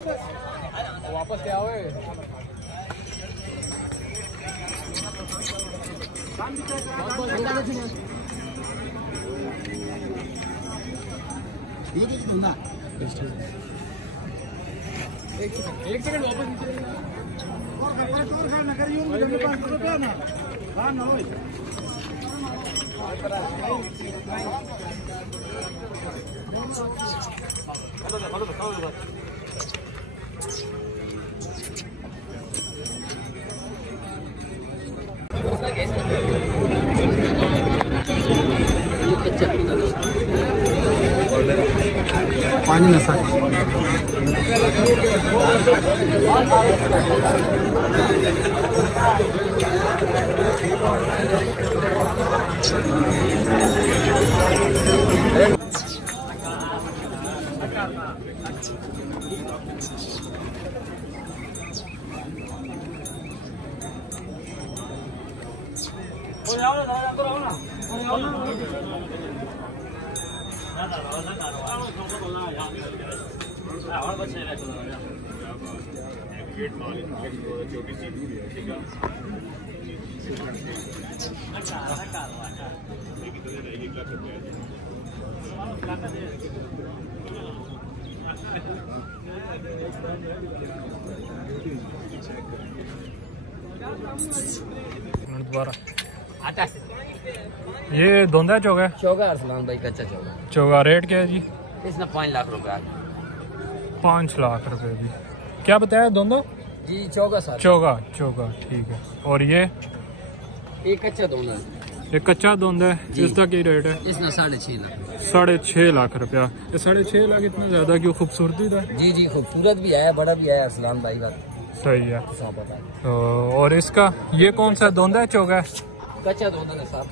वापस क्या हुए? एक सेकंड पानी नशा दोबारा आता है। ये धोंदा चौगा है? चौगा अरसलान भाई, कच्चा चौगा। चौगा रेट क्या है जी? इसमें 5 लाख रुपए। 5 लाख रुपए जी। क्या बताया धोंदा जी? चौगा सर। चौगा चौगा, ठीक है। और ये कच्चा धोंदा, ये कच्चा धोंदा है, इसका क्या रेट है? इसमें 6.5 लाख। 6.5 लाख रुपया। ये 6.5 लाख इतना ज्यादा क्यों? खूबसूरती था जी जी, खूबसूरत भी है, बड़ा भी है अरसलान भाई, बात सही है। पता। और इसका ये कौन सा धोंदा है? चौगा है, कच्चा धोंदा है साहब।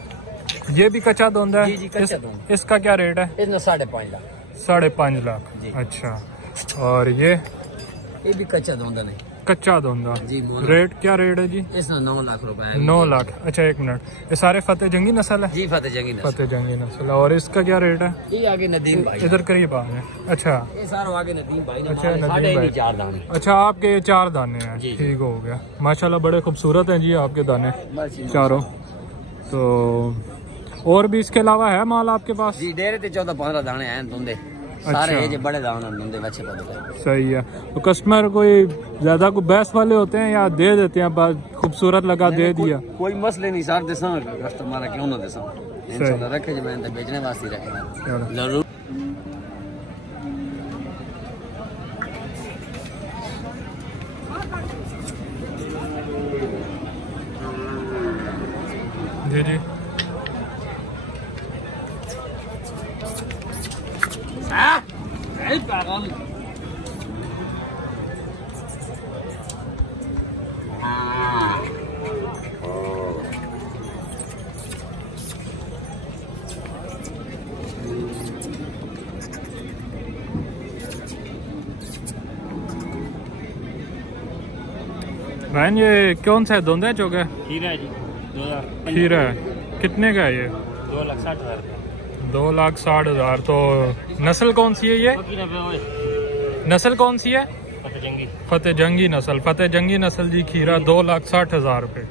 ये भी कच्चा धोंदा है? जी जी, कच्चा धोंदा। इसका क्या रेट है? इसमें 5.5 लाख। 5.5 लाख, अच्छा। और ये भी कच्चा धोंदा नहीं, कच्चा धोंदा जी। रेट क्या रेट है जी? इसमें 9 लाख रुपए है। 9 लाख, अच्छा। एक मिनट, ये सारे फतेह जंगी नस्ल है? जी, फतेह जंगी नस्ल। फतेह जंगी नस्ल। और इसका क्या रेट है? ये आगे नदीम भाई, इधर करीब आ गए। अच्छा, ये सारा आगे नदीम भाई ने। अच्छा, नदीम भाई। 4 दाने। अच्छा, आपके ये 4 दाने हैं, ठीक हो गया। माशाल्लाह बड़े खूबसूरत हैं जी आपके दाने चारों। तो और भी इसके अलावा है माल आपके पास? जी, डेरे ते 14-15 दाने हैं धुंधे सारे। अच्छा। ये जो बड़े दाने धुंधे बच्चे पड़ते। सही है। तो कस्टमर कोई ज्यादा को बहस वाले होते हैं या दे देते हैं? बात खूबसूरत लगा दे दिया, कोई मसले नहीं सर। देसा कस्टमर क्यों ना देसा, इंशाल्लाह रखे जो मैं बेचने वास्ते रखे जरूर। जी जी। बहन ये कौन सा है? धोंदा है चौका? खीरा है जी, 2000। खीरा है, कितने का है ये? 2,60,000। 2,60,000। तो नस्ल कौन सी है ये? नस्ल कौन सी है? फतेह जंगी। फतेह जंगी नस्ल। फतेह जंगी नस्ल जी, खीरा 2,60,000 रुपये।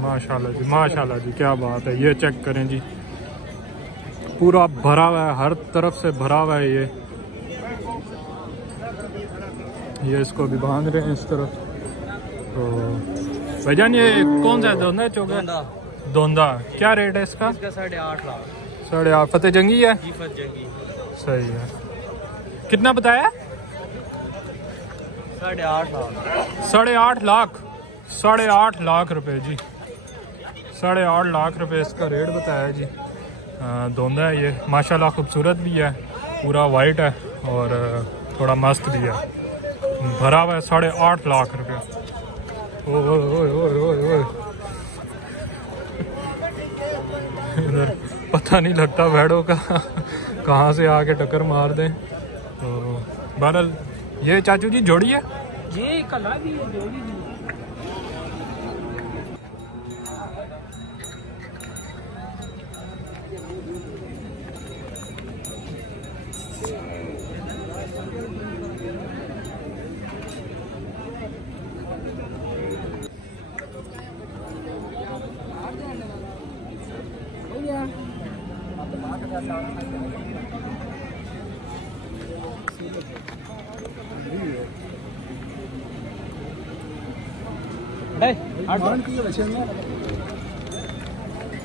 माशाल्लाह जी, माशाल्लाह जी, क्या बात है। ये चेक करें जी, पूरा भरा हुआ है, हर तरफ से भरा हुआ है। ये इसको भी बांध रहे हैं इस तरफ। तो भाईजान ये कौन सा धोंदा है चौका? धोंदा। क्या रेट है इसका? 8.5 लाख। 8.5। फतेह जंगी है? फतेह जंगी। सही है। कितना बताया? 8.5 लाख। 8.5 लाख। 8.5 लाख रुपए जी। 8.5 लाख रुपए इसका रेट बताया जी। धोंदा है ये, माशाल्लाह खूबसूरत भी है, पूरा वाइट है और थोड़ा मस्त भी है। भरा हुआ है 8.5 लाख रुपए। इधर पता नहीं लगता भेड़ों का कहाँ से आके टक्कर मार दें। तो बहरहाल ये चाचू जी जोड़ी है? ये कला भी है जोड़ी भी।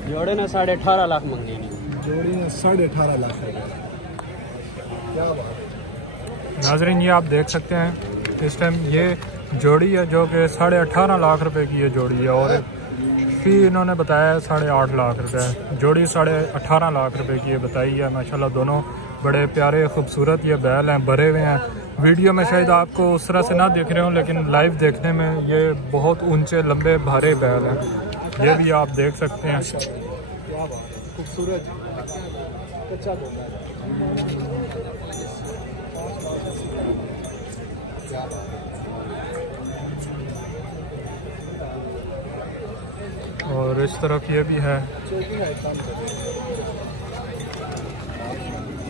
जोड़े ने 18.5 लाख मांगे नहीं। जोड़ी ने 18.5 लाख रुपए। क्या बात है। नाजरीन ये आप देख सकते हैं इस टाइम ये जोड़ी है जो कि 18.5 लाख रुपए की ये जोड़ी है और फी इन्होंने बताया 8.5 लाख रुपए। जोड़ी 18.5 लाख रुपए की ये बताई है। माशाल्लाह दोनों बड़े प्यारे खूबसूरत ये बैल हैं, भरे हुए हैं। वीडियो में शायद आपको उस तरह से ना दिख रहे हो लेकिन लाइव देखने में ये बहुत ऊंचे लंबे भारे बैल हैं। ये भी आप देख सकते हैं। क्या बात है, खूबसूरत कच्चा बोला है। क्या बात है। और इस तरफ ये भी है। चेकिंग है, काम कर रहे हैं।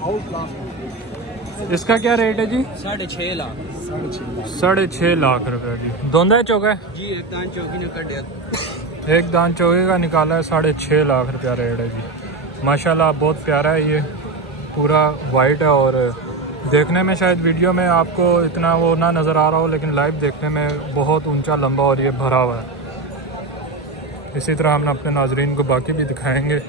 आउट लास्ट इसका क्या रेट है जी? 6.5 लाख। 6.5 लाख रुपए जी। दोंदा चौका जी एक दान चौकी ने कट दिया। एक दान चौके का निकाला है 6.5 लाख रुपया रेट है जी। माशाल्लाह बहुत प्यारा है ये, पूरा वाइट है और देखने में शायद वीडियो में आपको इतना वो ना नज़र आ रहा हो लेकिन लाइव देखने में बहुत ऊंचा लंबा और ये भरा हुआ है। इसी तरह हम अपने नाजरीन को बाकी भी दिखाएंगे।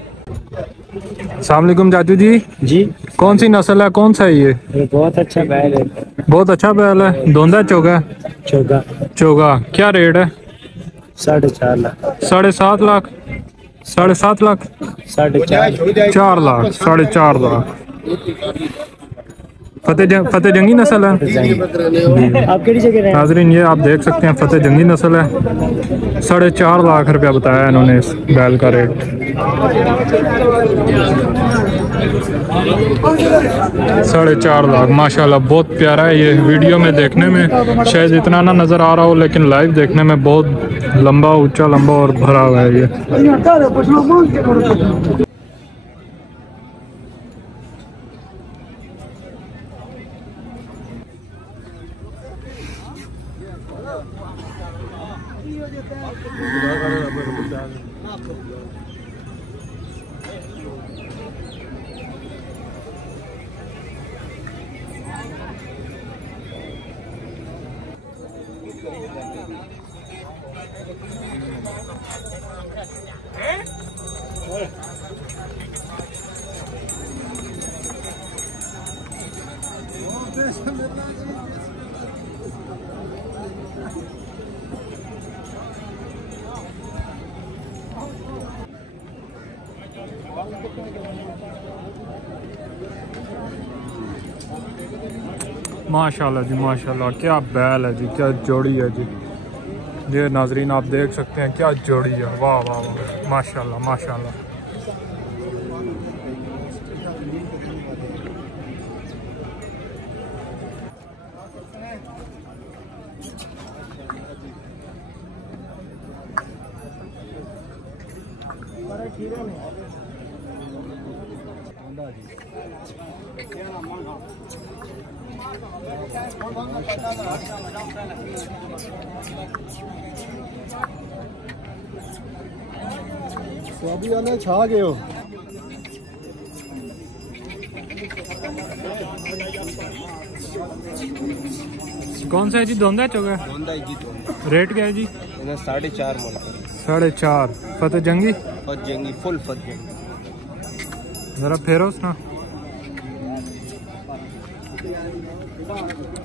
अस्सलाम वालेकुम चाचू जी। जी कौन सी नस्ल है, कौन सा है ये? बहुत अच्छा बैल है। बहुत अच्छा बैल है। दोंदा चौका? चौका। चौका क्या रेट है? 4.5 लाख। 7.5 लाख? 7.5 लाख? 4.5। 4 लाख, 4.5 लाख। फतेह जंगी नस्ल है। आप किस जगह रहे? नाजरीन ये आप देख सकते हैं फतेह जंगी नस्ल है। 4.5 लाख रुपया बताया इन्होंने इस बैल का रेट। 4.5 लाख माशाल्लाह बहुत प्यारा है ये। वीडियो में देखने में शायद इतना ना नज़र आ रहा हो लेकिन लाइव देखने में बहुत लंबा, ऊंचा लंबा और भरा हुआ है ये। माशाल्लाह जी माशाल्लाह, क्या बैल है जी, क्या जोड़ी है जी। ये नाजरीन आप देख सकते हैं क्या जोड़ी है। वाह वाह वाह, माशाल्लाह माशाल्लाह। तो अभी आने छा गए हो। कौन सा है जी? दोंदा चौका? दोंदा जी। तो रेट क्या है जी? 4.5 मन। 4.5। फतेह जंगी? फत जंगी, फुल फत जंगी। जरा फेरोस ना।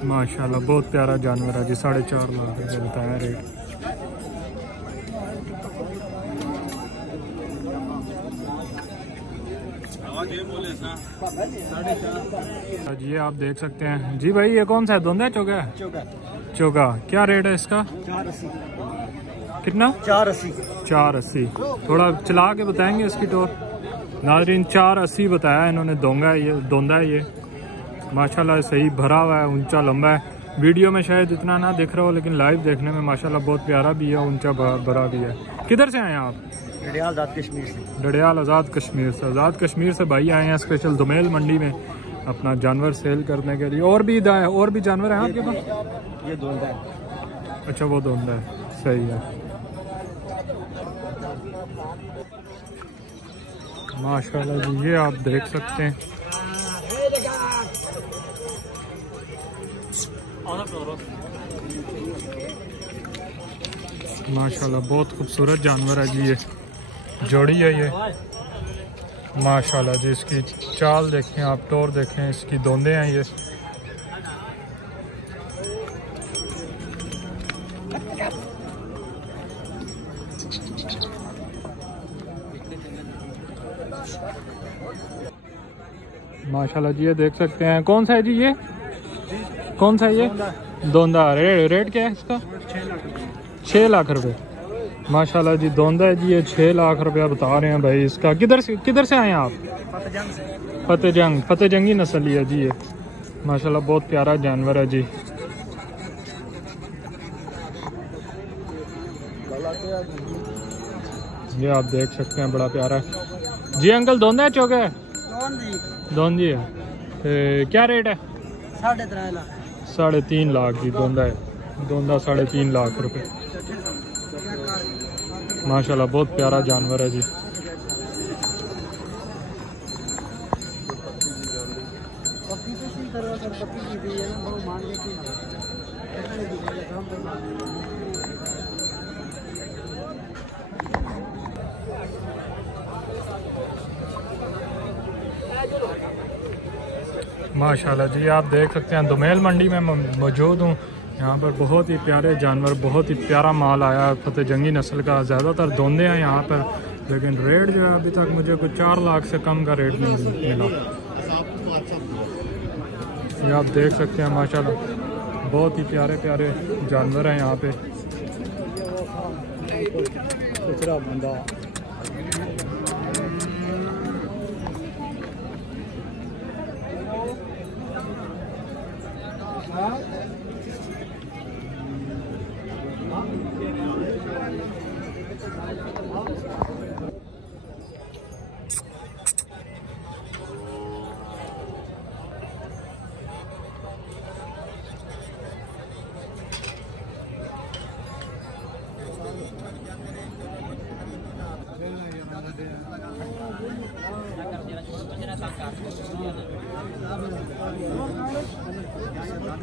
माशाल्लाह बहुत प्यारा जानवर है जी। 4.5 लाख रुपये बताया रेट। जी आप देख सकते हैं जी भाई, ये कौन सा है? दोंदा चौका? चौका क्या रेट है इसका? 4.80। कितना? 4.80। 4.80। थोड़ा चला के बताएंगे इसकी टोर। नाजरीन 4.80 बताया इन्होंने। दोंदा है ये, दोंदा है ये। माशाल्लाह सही भरा हुआ है, ऊंचा लंबा है। वीडियो में शायद इतना ना दिख रहा हो, लेकिन लाइव देखने में माशाल्लाह बहुत प्यारा भी है, ऊंचा बड़ा भी है। किधर से आए हैं आप? डडियाल आज़ाद कश्मीर से। डडियाल आज़ाद कश्मीर से। आज़ाद कश्मीर से भाई आए हैं स्पेशल दुमेल मंडी में अपना जानवर सेल करने के लिए। और भी जानवर हैं आपके पास? ये धोंदा है। अच्छा, वो धोंदा है, सही है। माशाल्लाह जी, ये आप देख सकते हैं। माशाल्लाह बहुत खूबसूरत जानवर है जी, ये जोड़ी है ये। माशाल्लाह जी, इसकी चाल देखें आप, टोर देखें, इसकी दोंदे हैं ये। माशाल्लाह जी, ये देख सकते हैं। कौन सा है जी ये? कौन सा है ये? दोंदा। रेट क्या है इसका? 6 लाख रुपए। माशाल्लाह जी, दोंदा है जी, ये 6 लाख रुपया बता रहे हैं भाई इसका। किधर से आए हैं आप? फतेहजंगी नस्ल है जी ये। माशाल्लाह बहुत प्यारा जानवर है जी। ये आप देख सकते हैं, बड़ा प्यारा है जी। अंकल दोंदा है चौका है? दोंदी है। क्या रेट है? 3.5 लाख। 3.5 लाख जी दोंदा है। दोंदा 3.5 लाख रुपए। माशाल्लाह बहुत प्यारा जानवर है जी। माशाल्लाह जी, आप देख सकते हैं दुमेल मंडी में मौजूद हूँ। यहाँ पर बहुत ही प्यारे जानवर, बहुत ही प्यारा माल आया है फतेहजंगी नस्ल का। ज़्यादातर दोंदे हैं यहाँ पर, लेकिन रेट जो है अभी तक मुझे कुछ 4 लाख से कम का रेट नहीं मिला। ये आप देख सकते हैं माशाल्लाह बहुत ही प्यारे प्यारे जानवर हैं यहाँ पे।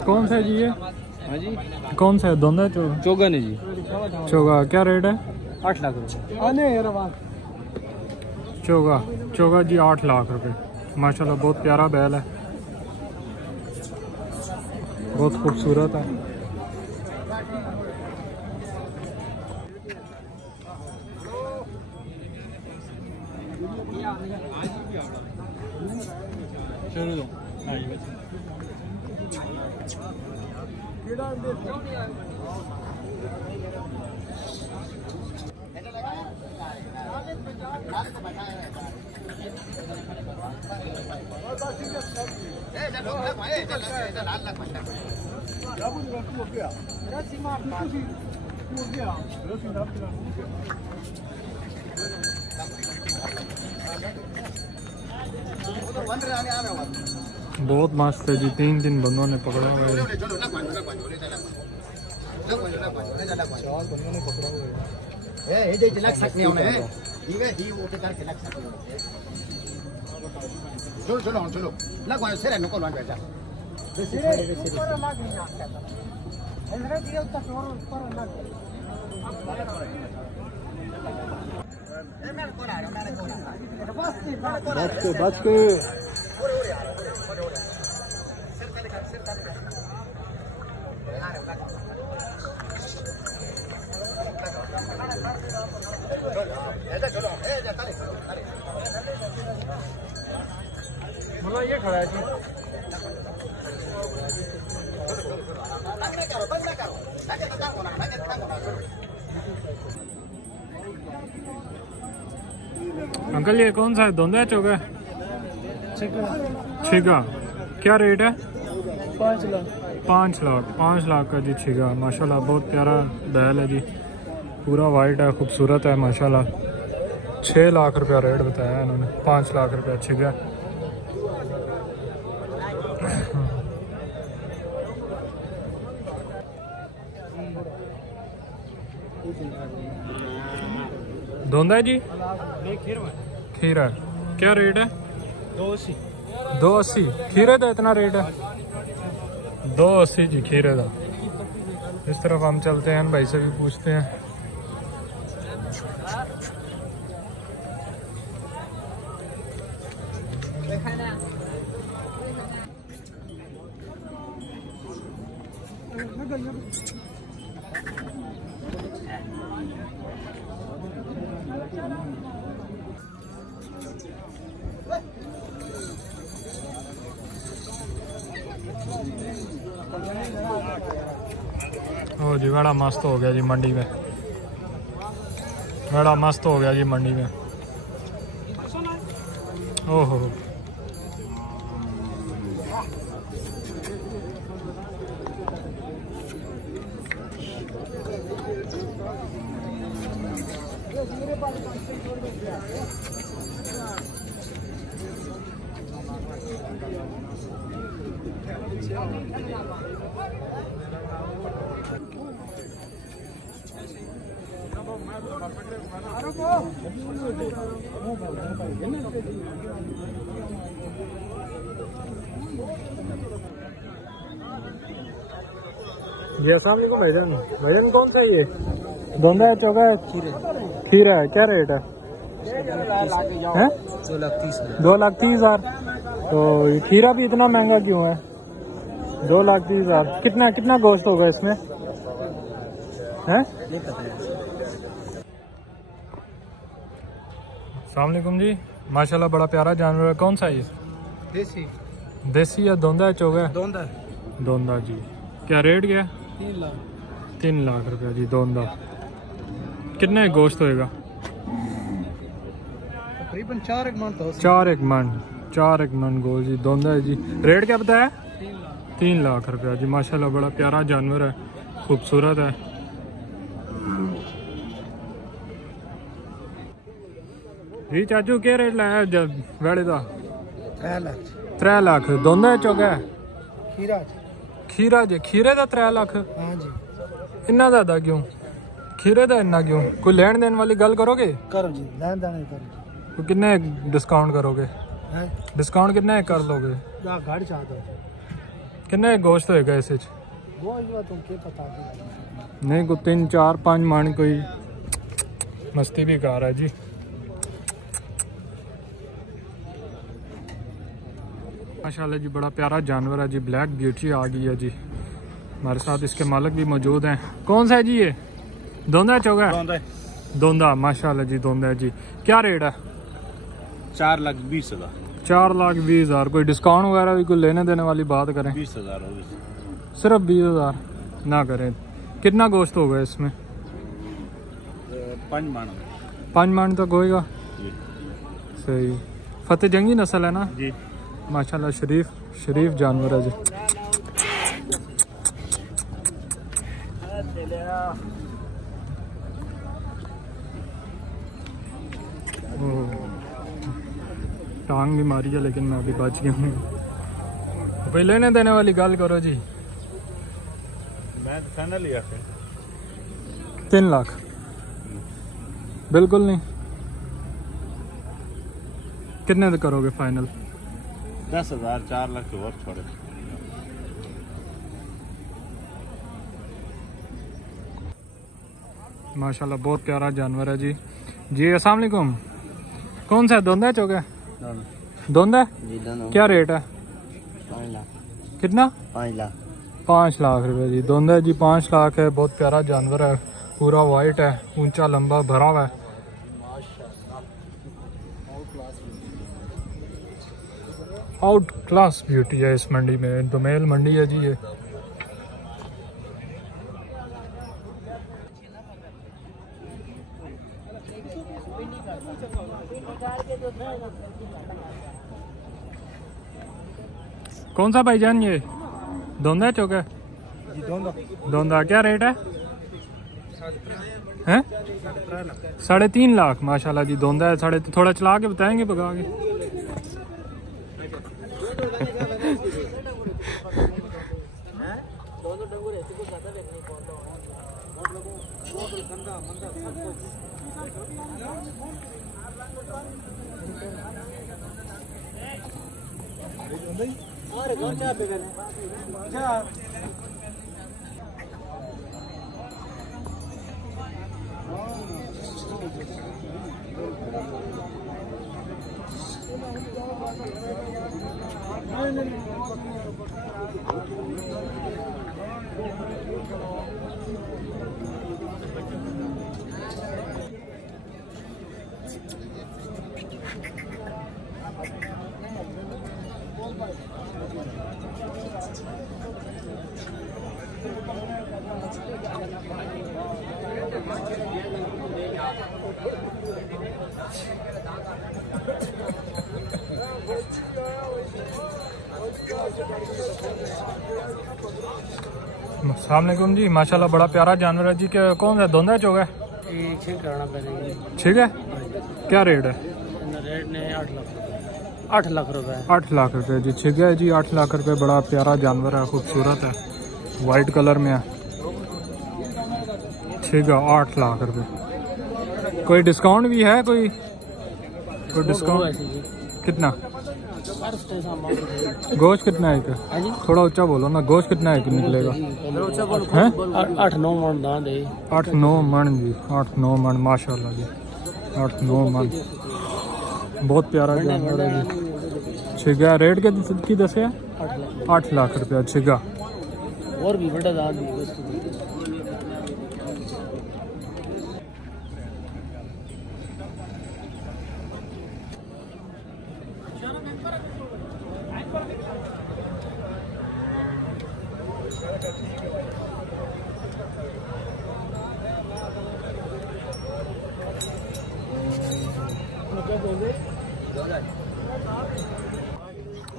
कौन सा है जी ये? हाँ जी, कौन सा है? दोंदा चोगा ने जी। चोगा क्या रेट है? 8 लाख रुपये। चोगा जी 8 लाख रुपए। माशाल्लाह बहुत प्यारा बैल है, बहुत खूबसूरत है। बहुत मस्त है जी, 3 बंदों ने पकड़ा हुआ है। 4 बंदों ने पकड़ा हुआ है। लग सकते हैं चलो लग सेरा नको लग बैठा बच के ये खड़ा है जी। अंकल ये कौन सा है? दोंदा है चौका है? छिका। क्या रेट है? 5 लाख। 5 लाख का जी छिगा। माशाल्लाह बहुत प्यारा बैल है जी, पूरा वाइट है, खूबसूरत है माशाल्लाह। 6 लाख रुपया रेट बताया इन्होंने, 5 लाख रुपया छिगा। धोंदा है जी, खीरा क्या रेट है? 280। खीरे का इतना रेट है? 280 जी खीरे का। इस तरफ हम चलते हैं, भाई से भी पूछते हैं। ओ जी बड़ा मस्त हो गया जी मंडी में, बड़ा मस्त हो गया जी मंडी में। ओहो जी अस्सलाम वालेकुम भाईजान। भाईजान कौन सा ये धोंदा है, चौका है, खीरा है, क्या रेट है? 2,30,000। तो खीरा भी इतना महंगा क्यों है? 2,30,000। कितना कितना गोश्त होगा इसमें है? अस्सलाम वालेकुम जी। माशाल्लाह बड़ा प्यारा जानवर है, कौन सा ये? देसी या धोंदा है, चौका है? धोंदा जी। क्या रेट क्या? 3 लाख रुपया जी धोंदा। कितने गोश्त होएगा? तकरीबन 4 मन तो 4 मन गोश्त जी धोंदा है जी। रेट क्या बताया? 3 लाख रुपया जी। माशाल्लाह बड़ा प्यारा जानवर है, खूबसूरत है। जी चाचू क्या रेट लाया वेड़े का? 3 लाख। धोंदा है, चौका है? खीरा जी। खीरे का 3 लाख? हाँ जी। इन्ना ज्यादा क्यों? खीरे का इन्ना क्यों? कोई लेन देन वाली गल करोगे? करो जी, लेन देन करो। तो कितने डिस्काउंट करोगे? डिस्काउंट कितने कर लोगे? गाड़ी चाहता कितने गोश्त होएगा इस? तुमके पता नहीं को 3 4 5 मन कोई मस्ती भी कर रहा है जी। माशाल्लाह जी बड़ा प्यारा जानवर है जी, ब्लैक ब्यूटी आ गई है जी। हमारे साथ इसके मालिक भी मौजूद हैं। कौन सा है जी ये? धोंदा चौका? धोंदा। माशाल्लाह जी धोंदा है जी। क्या रेट है? 4,20,000। 4,20,000। कोई डिस्काउंट वगैरह भी कोई लेने देने वाली बात करें? 20,000 सिर्फ 20,000 ना करें। कितना गोश्त होगा इसमें? 5 मन तक होएगा। सही। फतेह जंगी नस्ल है ना जी। माशाल्लाह शरीफ जानवर है जी। टांग भी मारी है लेकिन मैं अभी बच गया हूँ। भाई लेने देने वाली गल करो जी। मैं फाइनल लिया 3 लाख बिल्कुल नहीं। कितने तक करोगे फाइनल? 10,000। 4 लाख के वर्थ छोड़े। माशाल्लाह बहुत प्यारा जानवर है जी। जी अस्सलाम वालेकुम। कौन सा है? धोंदा है, चौका? धोंदा है। क्या रेट है? 5 लाख। कितना? 5 लाख। 5 लाख रुपए जी। धोंदा है जी, 5 लाख है। बहुत प्यारा जानवर है, पूरा वाइट है, ऊंचा लंबा भरा हुआ है। आउट क्लास ब्यूटी है इस मंडी में। दोमेल मंडी है जी ये। कौन सा भाईजान ये? दोंदा चौका जी दोनों दोंदा क्या रेट है? 3.5 लाख माशाल्लाह जी। दोंदा है साढ़े, थोड़ा चला के बताएंगे भगा के। अस्सलाम वालेकुम जी। माशाल्लाह बड़ा प्यारा जानवर है जी। क्या कौन सा दोंदा चौका है? ठीक है। क्या रेट है? रेट ने 8 लाख रुपए। 8 लाख रुपए जी। ठीक है जी, 8 लाख रुपए। बड़ा प्यारा जानवर है, खूबसूरत है, वाइट कलर में है। ठीक है, 8 लाख रुपए। कोई डिस्काउंट भी है? कोई डिस्काउंट कितना? गोश्त कितना है? थोड़ा ऊंचा बोलो ना। गोश्त कितना है कि निकलेगा? 8-9 मन दान दे। 8-9 मन जी। 8-9 मन माशाल्लाह जी। 8-9 मन। बहुत प्यारा जानवर है जी। ठीक है। रेट की दसे? 8 लाख रुपया। ठीक है। और भी बड़ा दान दी।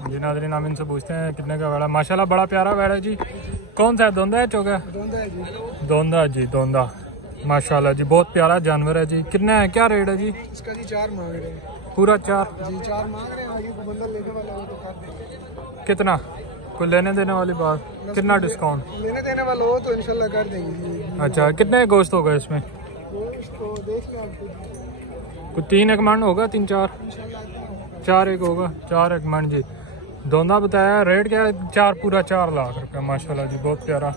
जी नाज़रीन, हम इनसे पूछते हैं कितने का वेड़ा। माशाल्लाह बड़ा प्यारा वेड़ा है जी। कौन सा है? दोंदा है चौका? दोंदा जी। दोंदा माशाल्लाह जी, बहुत प्यारा जानवर है जी। कितना है, क्या रेट है जी इसका? जी 4 मांग रहे हैं। पूरा 4 जी 4 मांग रहे हैं। आगे को बंदा लेने वाला हो तो कर देंगे। कितना? कोई लेने देने वाली बात? कितना डिस्काउंट? लेने देने वाला हो तो इंशाल्लाह कर देंगे। अच्छा, कितने गोश्त होगा इसमें? तो देख लें आपको। कुछ 3 एक मन होगा? 3-4? 4 एक होगा। 4 एक मन जी। दोंदा बताया। रेट क्या है? 4 पूरा 4 लाख रुपया। माशाल्लाह जी, बहुत प्यारा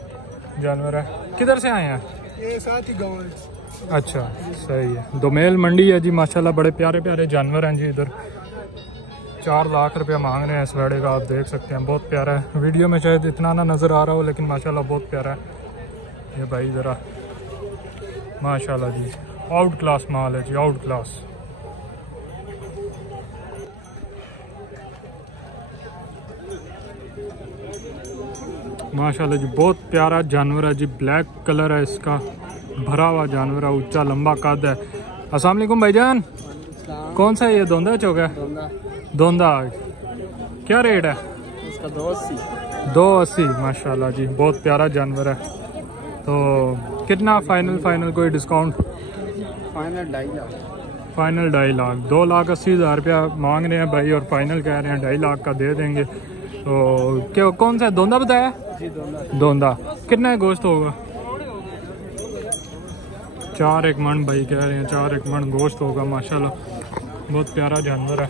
जानवर है। किधर से आए हैं? ये साथ ही गाँव है। अच्छा, सही है। दोमेल मंडी है जी। माशाल्लाह बड़े प्यारे प्यारे जानवर हैं जी। इधर 4 लाख रुपया मांग रहे हैं इस वेड़े का। आप देख सकते हैं, बहुत प्यारा है। वीडियो में शायद इतना ना नज़र आ रहा हो, लेकिन माशाल्लाह बहुत प्यारा है ये भाई। ज़रा माशाल्लाह जी, आउट क्लास माल है जी, आउट क्लास। माशाल्लाह जी, बहुत प्यारा जानवर है जी। ब्लैक कलर है इसका, भरा हुआ जानवर है, ऊंचा लंबा कद है। अस्सलाम वालेकुम भाईजान। कौन सा है ये? दोंदा चौका है? दोंदा। क्या रेट है इसका? 280। 280 माशाल्लाह जी, बहुत प्यारा जानवर है। तो कितना फाइनल कोई discount? Final 2.5 lakh. Final 2.5 lakh. 2,80,000 रुपया मांग रहे हैं भाई, और फाइनल कह रहे हैं 2.5 लाख का दे देंगे। तो क्या कौन सा है? दोंदा बताया? जी दोंदा। दोंदा। कितना गोश्त होगा? 4 एक मन भाई कह रहे हैं। 4 एक मन गोश्त होगा। माशाल्लाह बहुत प्यारा जानवर है।